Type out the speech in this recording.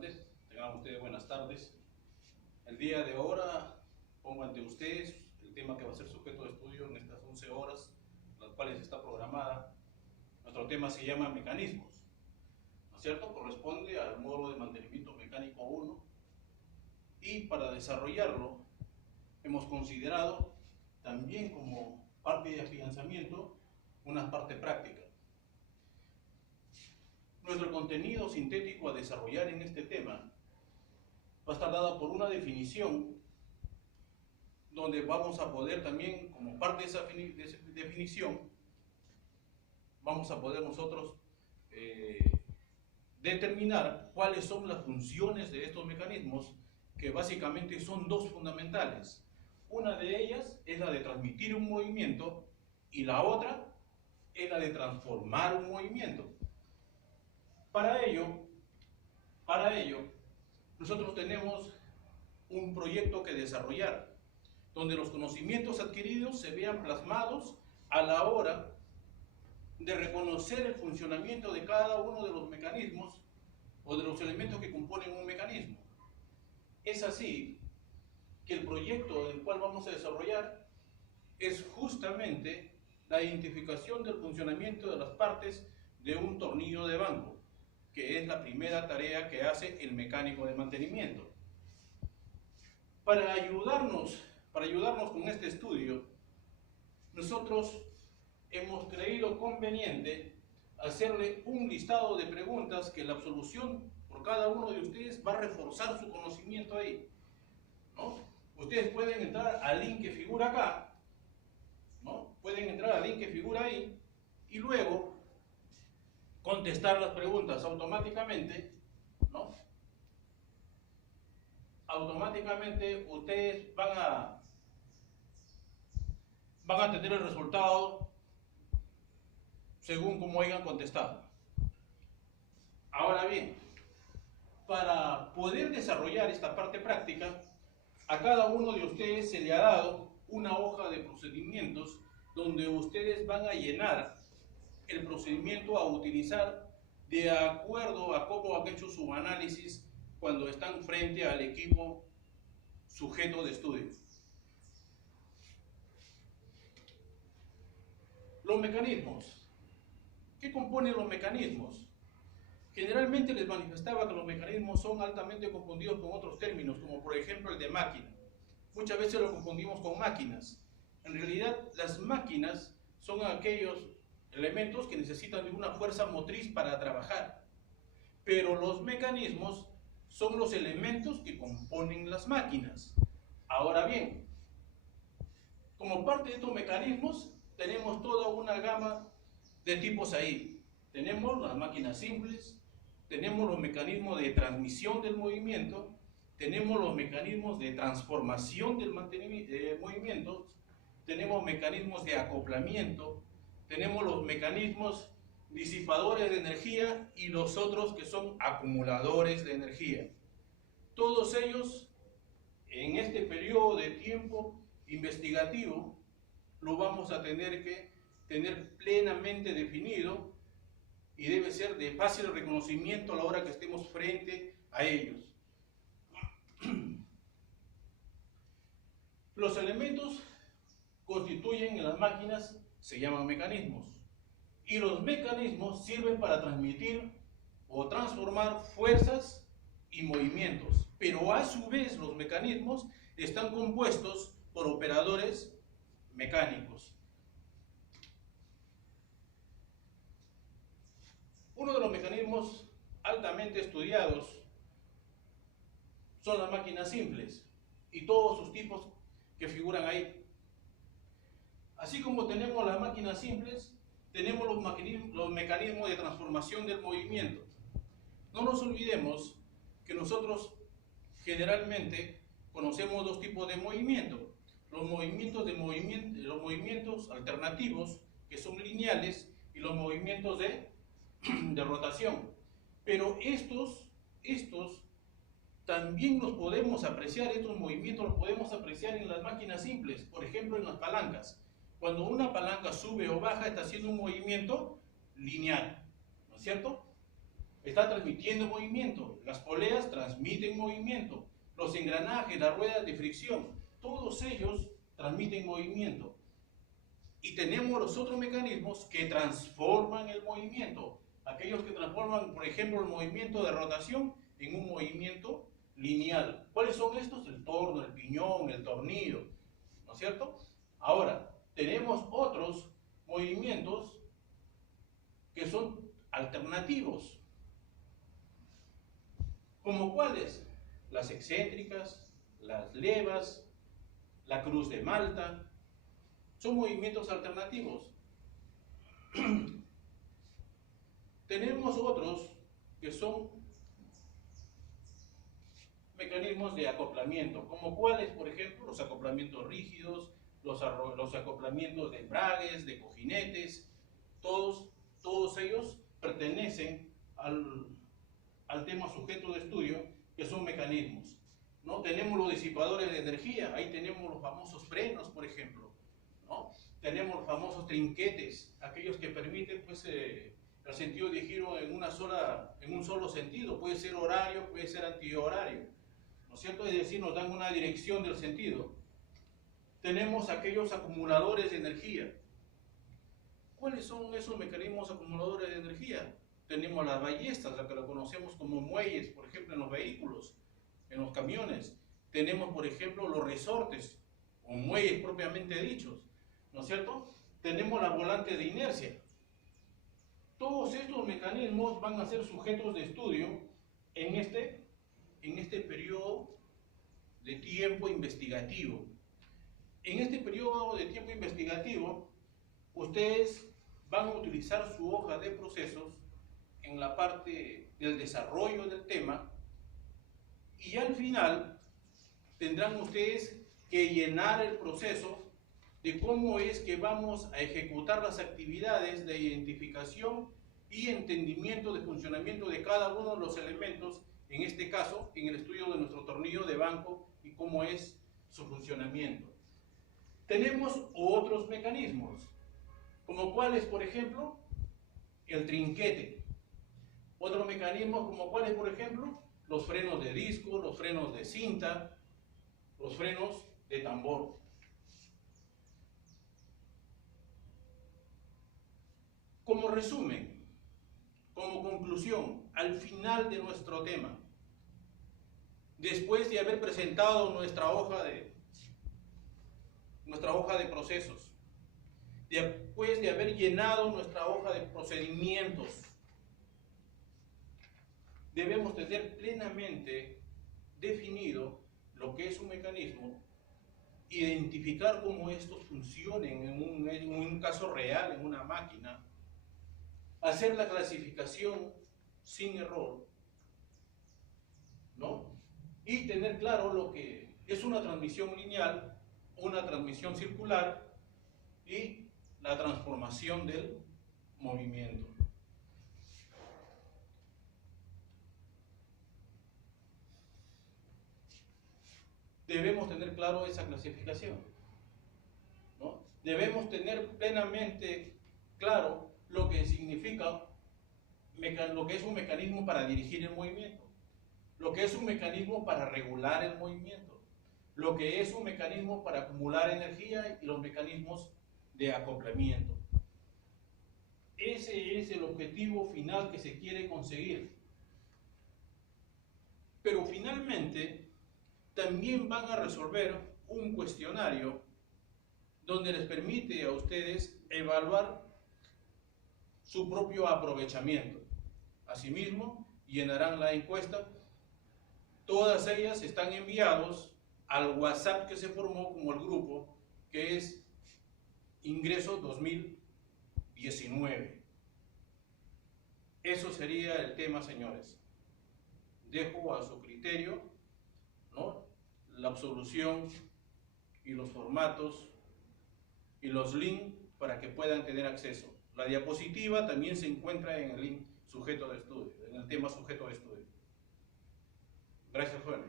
antes. Tengan ustedes buenas tardes. El día de ahora pongo ante ustedes el tema que va a ser sujeto de estudio en estas 11 horas, las cuales está programada. Nuestro tema se llama mecanismos, ¿no es cierto? Corresponde al módulo de mantenimiento mecánico 1 y para desarrollarlo hemos considerado también como parte de afianzamiento una parte práctica. Nuestro contenido sintético a desarrollar en este tema va a estar dada por una definición donde vamos a poder también, como parte de esa definición, vamos a poder nosotros determinar cuáles son las funciones de estos mecanismos, que básicamente son dos fundamentales. Una de ellas es la de transmitir un movimiento y la otra es la de transformar un movimiento. Para ello, nosotros tenemos un proyecto que desarrollar, donde los conocimientos adquiridos se vean plasmados a la hora de reconocer el funcionamiento de cada uno de los mecanismos o de los elementos que componen un mecanismo. Es así que el proyecto del cual vamos a desarrollar es justamente la identificación del funcionamiento de las partes de un tornillo de banco, que es la primera tarea que hace el mecánico de mantenimiento. Para ayudarnos con este estudio, nosotros hemos creído conveniente hacerle un listado de preguntas que la absolución por cada uno de ustedes va a reforzar su conocimiento ahí, ¿no? Ustedes pueden entrar al link que figura acá, ¿no? Pueden entrar al link que figura ahí y luego contestar las preguntas automáticamente, ¿no? Automáticamente ustedes van a tener el resultado según como hayan contestado. Ahora bien, para poder desarrollar esta parte práctica, a cada uno de ustedes se le ha dado una hoja de procedimientos donde ustedes van a llenar el procedimiento a utilizar de acuerdo a cómo han hecho su análisis cuando están frente al equipo sujeto de estudio. Los mecanismos. ¿Qué componen los mecanismos? Generalmente les manifestaba que los mecanismos son altamente confundidos con otros términos, como por ejemplo el de máquina. Muchas veces lo confundimos con máquinas. En realidad, las máquinas son aquellos elementos que necesitan de una fuerza motriz para trabajar. Pero los mecanismos son los elementos que componen las máquinas. Ahora bien, como parte de estos mecanismos, tenemos toda una gama de tipos ahí. Tenemos las máquinas simples, tenemos los mecanismos de transmisión del movimiento, tenemos los mecanismos de transformación del movimiento, tenemos mecanismos de acoplamiento, tenemos los mecanismos disipadores de energía y los otros que son acumuladores de energía. Todos ellos, en este periodo de tiempo investigativo, lo vamos a tener que tener plenamente definido y debe ser de fácil reconocimiento a la hora que estemos frente a ellos. Los elementos constituyen en las máquinas, se llaman mecanismos, y los mecanismos sirven para transmitir o transformar fuerzas y movimientos, pero a su vez los mecanismos están compuestos por operadores mecánicos. Uno de los mecanismos altamente estudiados son las máquinas simples y todos sus tipos que figuran ahí. Así como tenemos las máquinas simples, tenemos los mecanismos de transformación del movimiento. No nos olvidemos que nosotros generalmente conocemos dos tipos de movimiento. Los movimientos alternativos, que son lineales, y los movimientos de rotación. Pero estos también los podemos apreciar, estos movimientos los podemos apreciar en las máquinas simples, por ejemplo en las palancas. Cuando una palanca sube o baja, está haciendo un movimiento lineal, ¿no es cierto? está transmitiendo movimiento. Las poleas transmiten movimiento. Los engranajes, las ruedas de fricción, todos ellos transmiten movimiento. Y tenemos los otros mecanismos que transforman el movimiento. Aquellos que transforman, por ejemplo, el movimiento de rotación en un movimiento lineal. ¿Cuáles son estos? El torno, el piñón, el tornillo, ¿no es cierto? Ahora, tenemos otros movimientos que son alternativos. ¿Como cuáles? Las excéntricas, las levas, la cruz de Malta. Son movimientos alternativos. Tenemos otros que son mecanismos de acoplamiento, como cuáles, por ejemplo, los acoplamientos rígidos, los acoplamientos de embragues, de cojinetes, todos ellos pertenecen al tema sujeto de estudio, que son mecanismos, ¿no? Tenemos los disipadores de energía, ahí tenemos los famosos frenos, por ejemplo, ¿no? Tenemos los famosos trinquetes, aquellos que permiten pues, el sentido de giro en un solo sentido, puede ser horario, puede ser antihorario, ¿no es cierto? Es decir, nos dan una dirección del sentido. Tenemos aquellos acumuladores de energía. ¿Cuáles son esos mecanismos acumuladores de energía? Tenemos las ballestas, la que lo conocemos como muelles, por ejemplo, en los vehículos, en los camiones. Tenemos, por ejemplo, los resortes, o muelles propiamente dichos, ¿no es cierto? Tenemos las volantes de inercia. Todos estos mecanismos van a ser sujetos de estudio en este periodo de tiempo investigativo. En este periodo de tiempo investigativo, ustedes van a utilizar su hoja de procesos en la parte del desarrollo del tema y al final tendrán ustedes que llenar el proceso de cómo es que vamos a ejecutar las actividades de identificación y entendimiento de funcionamiento de cada uno de los elementos, en este caso, en el estudio de nuestro tornillo de banco y cómo es su funcionamiento. Tenemos otros mecanismos, como cuáles, por ejemplo, el trinquete. Otros mecanismos, como cuáles, por ejemplo, los frenos de disco, los frenos de cinta, los frenos de tambor. Como resumen, como conclusión, al final de nuestro tema, después de haber presentado nuestra hoja de procesos, después de haber llenado nuestra hoja de procedimientos, debemos tener plenamente definido lo que es un mecanismo, identificar cómo estos funcionan en un caso real, en una máquina, hacer la clasificación sin error, ¿no? Y tener claro lo que es una transmisión lineal, una transmisión circular y la transformación del movimiento. Debemos tener claro esa clasificación, ¿no? Debemos tener plenamente claro lo que significa, lo que es un mecanismo para dirigir el movimiento, lo que es un mecanismo para regular el movimiento, lo que es un mecanismo para acumular energía y los mecanismos de acoplamiento. Ese es el objetivo final que se quiere conseguir. Pero finalmente también van a resolver un cuestionario donde les permite a ustedes evaluar su propio aprovechamiento. Asimismo, llenarán la encuesta. Todas ellas están enviados al WhatsApp que se formó como el grupo, que es Ingreso 2019. Eso sería el tema, señores. Dejo a su criterio, ¿no?, la absolución y los formatos y los links para que puedan tener acceso. La diapositiva también se encuentra en el link sujeto de estudio, en el tema sujeto de estudio. Gracias, jóvenes.